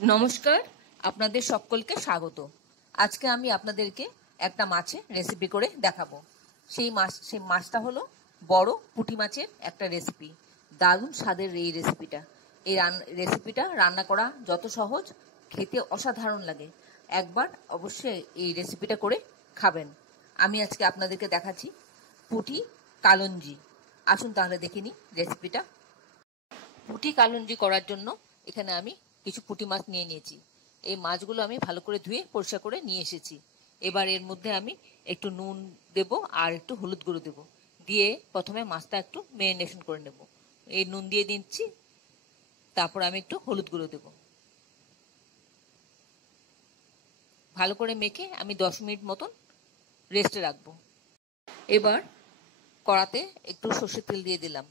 নমস্কার, আপনাদের সকলকে স্বাগত। আজকে আমি আপনাদেরকে একটা মাছের রেসিপি করে দেখাবো। সেই মাছটা হলো বড় পুঁটি মাছের একটা রেসিপি। দারুণ স্বাদের এই রেসিপিটা। এই রেসিপিটা রান্না করা যত সহজ, খেতে অসাধারণ লাগে। একবার অবশ্যই এই রেসিপিটা করে খাবেন। আমি আজকে আপনাদেরকে দেখাচ্ছি পুঁটি কালঞ্জি। আসুন তাহলে দেখে নিই রেসিপিটা। পুঁটি কালঞ্জি করার জন্য এখানে আমি কিছু পুঁটি মাছ নিয়ে নিয়েছি। এই মাছগুলো আমি ভালো করে ধুয়ে পরিষ্কার করে নিয়ে এসেছি। এবার এর মধ্যে আমি একটু নুন দেব আর একটু হলুদ গুঁড়ো দেব, দিয়ে প্রথমে মাছটা একটু ম্যারিনেশন করে নেব। এই নুন দিয়ে দিচ্ছি, তারপর আমি একটু হলুদ গুঁড়ো দেব। ভালো করে মেখে আমি 10 মিনিট মতন রেস্টে রাখবো। এবার কড়াতে একটু সর্ষের তেল দিয়ে দিলাম।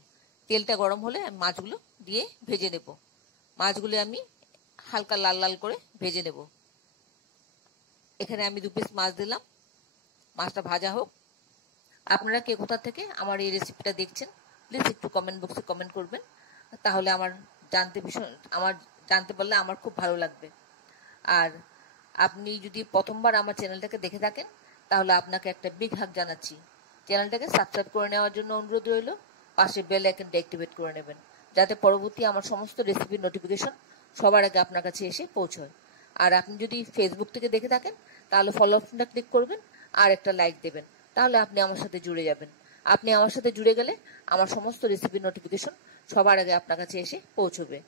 তেলটা গরম হলে আমি মাছগুলো দিয়ে ভেজে নেব। মাছগুলো আমি হালকা লাল লাল করে ভেজে নেব। এখানে আমি 2 পিস মাছ দিলাম, মাছটা ভাজা হোক। আপনারা কে কোথা থেকে আমার এই রেসিপিটা দেখছেন প্লিজ একটু কমেন্ট বক্সে কমেন্ট করবেন, তাহলে আমার জানতে পারলে আমার খুব ভালো লাগবে। আর আপনি যদি প্রথমবার আমার চ্যানেলটাকে দেখে থাকেন তাহলে আপনাকে একটা বিগ হাগ জানাচ্ছি। চ্যানেলটাকে সাবস্ক্রাইব করে নেওয়ার জন্য অনুরোধ রইল। পাশে বেল আইকনটা অ্যাক্টিভেট করে নেবেন, যাতে পরবর্তী আমার সমস্ত রেসিপির নোটিফিকেশন সবার আগে আপনার কাছে এসে পৌঁছয়। আর আপনি যদি ফেসবুক থেকে দেখে থাকেন তাহলে ফলো অপশনটা ক্লিক করবেন আর একটা লাইক দেবেন, তাহলে আপনি আমার সাথে জুড়ে যাবেন। আপনি আমার সাথে জুড়ে গেলে আমার সমস্ত রেসিপির নোটিফিকেশন সবার আগে আপনার কাছে এসে পৌঁছবে।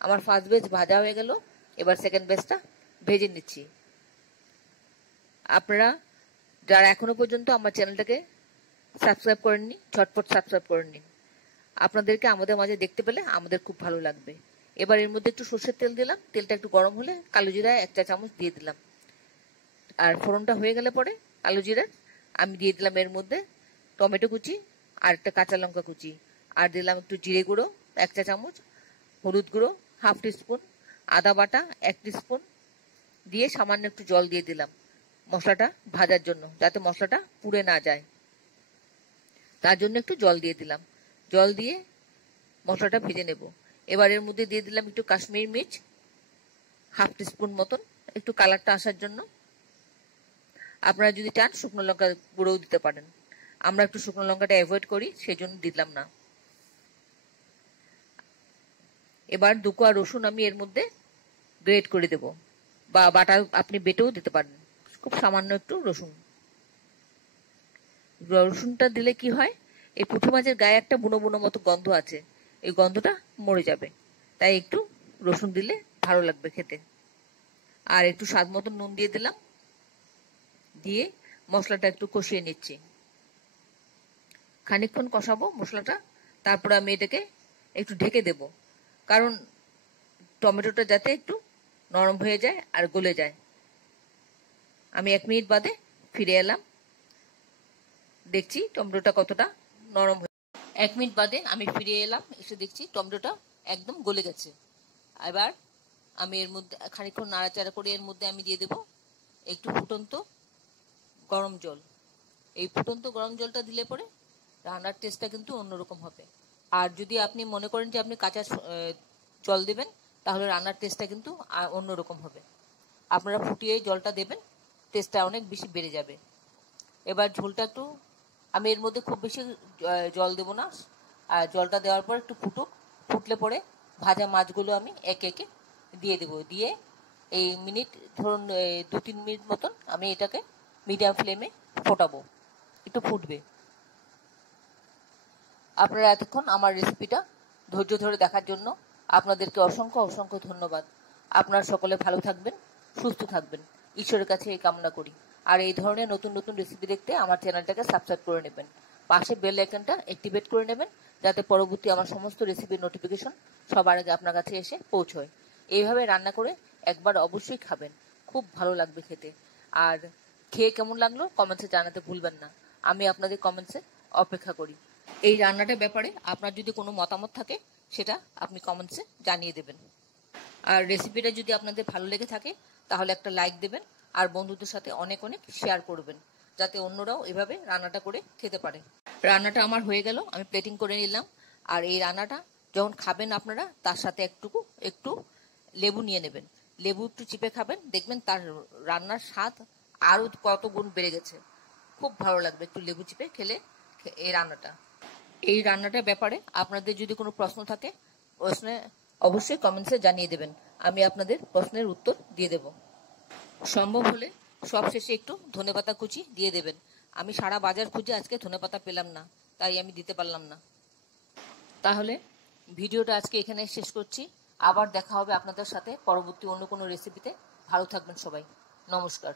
আমার ফার্স্ট বেজ ভাজা হয়ে গেল, এবার সেকেন্ড বেজটা ভেজে নিচ্ছি। আপনারা যারা এখনো পর্যন্ত আমার চ্যানেলটাকে সাবস্ক্রাইব করেননি, ঝটপট সাবস্ক্রাইব করে নিন। আপনাদেরকে আমাদের মাঝে দেখতে পেলে আমাদের খুব ভালো লাগবে। এবার এর মধ্যে একটু সর্ষের তেল দিলাম। তেলটা একটু গরম হলে কালো জিরা 1 চা চামচ দিয়ে দিলাম। আর ফোড়নটা হয়ে গেলে পরে কালো জিরা আমি দিয়ে দিলাম এর মধ্যে টমেটো কুচি আর একটা কাঁচা লঙ্কা কুচি, আর দিলাম একটু জিরে গুঁড়ো 1 চা চামচ, হলুদ গুঁড়ো 1/2 টিস্পুন, আদা বাটা 1 টিস্পুন দিয়ে সামান্য একটু জল দিয়ে দিলাম মশলাটা ভাজার জন্য, যাতে মশলাটা পুড়ে না যায়। তার জন্য একটু জল দিয়ে দিলাম। জল দিয়ে মশলাটা ভেজে নেব। এবার এর মধ্যে দিয়ে দিলাম একটু কাশ্মীরি মির্চ 1/2 টিস্পুন মতন, একটু কালারটা আসার জন্য। আপনারা যদি চান শুকনো লঙ্কা গুঁড়োও দিতে পারেন। আমরা একটু শুকনো লঙ্কাটা অ্যাভয়েড করি, সেই জন্য দিলাম না। এবার 2 কোয়া রসুন আমি এর মধ্যে গ্রেট করে দেব, বা বাটা আপনি বেটেও দিতে পারেন। খুব সামান্য একটু রসুনটা দিলে কি হয়, এই পুঁটি মাছের গায়ে একটা বুনো বুনো মতো গন্ধ আছে, এই গন্ধটা মরে যাবে। তাই একটু রসুন দিলে ভালো লাগবে খেতে। আর একটু স্বাদ মতো নুন দিয়ে দিলাম, দিয়ে মশলাটা একটু কষিয়ে নিচ্ছি। খানিকক্ষণ কষাবো মশলাটা, তারপরে আমি এটাকে একটু ঢেকে দেব, কারণ টমেটোটা যাতে একটু নরম হয়ে যায় আর গলে যায়। আমি 1 মিনিট বাদে ফিরে এলাম, দেখছি টমেটোটা কতটা নরম হয়ে। 1 মিনিট বাদে আমি ফিরে এলাম, এসে দেখছি টমেটোটা একদম গলে গেছে। এবার আমি এর মধ্যে খানিকক্ষণ নাড়াচাড়া করে এর মধ্যে আমি দিয়ে দেব একটু ফুটন্ত গরম জল। এই ফুটন্ত গরম জলটা দিলে পরে রান্নার টেস্টটা কিন্তু অন্যরকম হবে। আর যদি আপনি মনে করেন যে আপনি কাঁচা জল দেবেন, তাহলে রান্নার টেস্টটা কিন্তু অন্যরকম হবে। আপনারা ফুটিয়ে জলটা দেবেন, টেস্টটা অনেক বেশি বেড়ে যাবে। এবার ঝোলটা একটু, আমি এর মধ্যে খুব বেশি জল দেব না। আর জলটা দেওয়ার পর একটু ফুটলে পরে ভাজা মাছগুলো আমি একে একে দিয়ে দেবো। দিয়ে এই ধরুন 2-3 মিনিট মতন আমি এটাকে মিডিয়াম ফ্লেমে ফোটাবো, একটু ফুটবে। আপনারা এতক্ষণ আমার রেসিপিটা ধৈর্য ধরে দেখার জন্য আপনাদেরকে অসংখ্য অসংখ্য ধন্যবাদ। আপনারা সকলে ভালো থাকবেন, সুস্থ থাকবেন, ঈশ্বরের কাছে এই কামনা করি। আর এই ধরনের নতুন নতুন রেসিপি দেখতে আমার চ্যানেলটাকে সাবস্ক্রাইব করে নেবেন। পাশে বেল আইকনটা অ্যাক্টিভেট করে নেবেন, যাতে পরবর্তী আমার সমস্ত রেসিপির নোটিফিকেশন সবার আগে আপনার কাছে এসে পৌঁছয়। এইভাবে রান্না করে একবার অবশ্যই খাবেন, খুব ভালো লাগবে খেতে। আর খেয়ে কেমন লাগলো কমেন্টসে জানাতে ভুলবেন না। আমি আপনাদের কমেন্টসে অপেক্ষা করি। এই রান্নাটার ব্যাপারে আপনার যদি কোনো মতামত থাকে সেটা আপনি কমেন্টসে জানিয়ে দেবেন। আর রেসিপিটা যদি আপনাদের ভালো লেগে থাকে তাহলে একটা লাইক দেবেন, আর বন্ধুদের সাথে অনেক অনেক শেয়ার করবেন, যাতে অন্যরাও এভাবে রান্নাটা করে খেতে পারে। রান্নাটা আমার হয়ে গেল, আমি প্লেটিং করে নিলাম। আর এই রান্নাটা যখন খাবেন আপনারা, তার সাথে একটু লেবু নিয়ে নেবেন, লেবু একটু চিপে খাবেন, দেখবেন তার রান্নার স্বাদ আরো কত গুণ বেড়ে গেছে। খুব ভালো লাগবে একটু লেবু চিপে খেলে এই রান্নাটার ব্যাপারে আপনাদের যদি কোনো প্রশ্ন থাকে প্রশ্নে অবশ্যই কমেন্টসে জানিয়ে দেবেন, আমি আপনাদের প্রশ্নের উত্তর দিয়ে দেব। সম্ভব হলে সব শেষে একটু ধনেপাতা কুচি দিয়ে দেবেন। আমি সারা বাজার খুঁজে আজকে ধনেপাতা পেলাম না, তাই আমি দিতে পারলাম না। তাহলে ভিডিওটা আজকে এখানে শেষ করছি। আবার দেখা হবে আপনাদের সাথে পরবর্তী অন্য কোনো রেসিপিতে। ভালো থাকবেন সবাই। নমস্কার।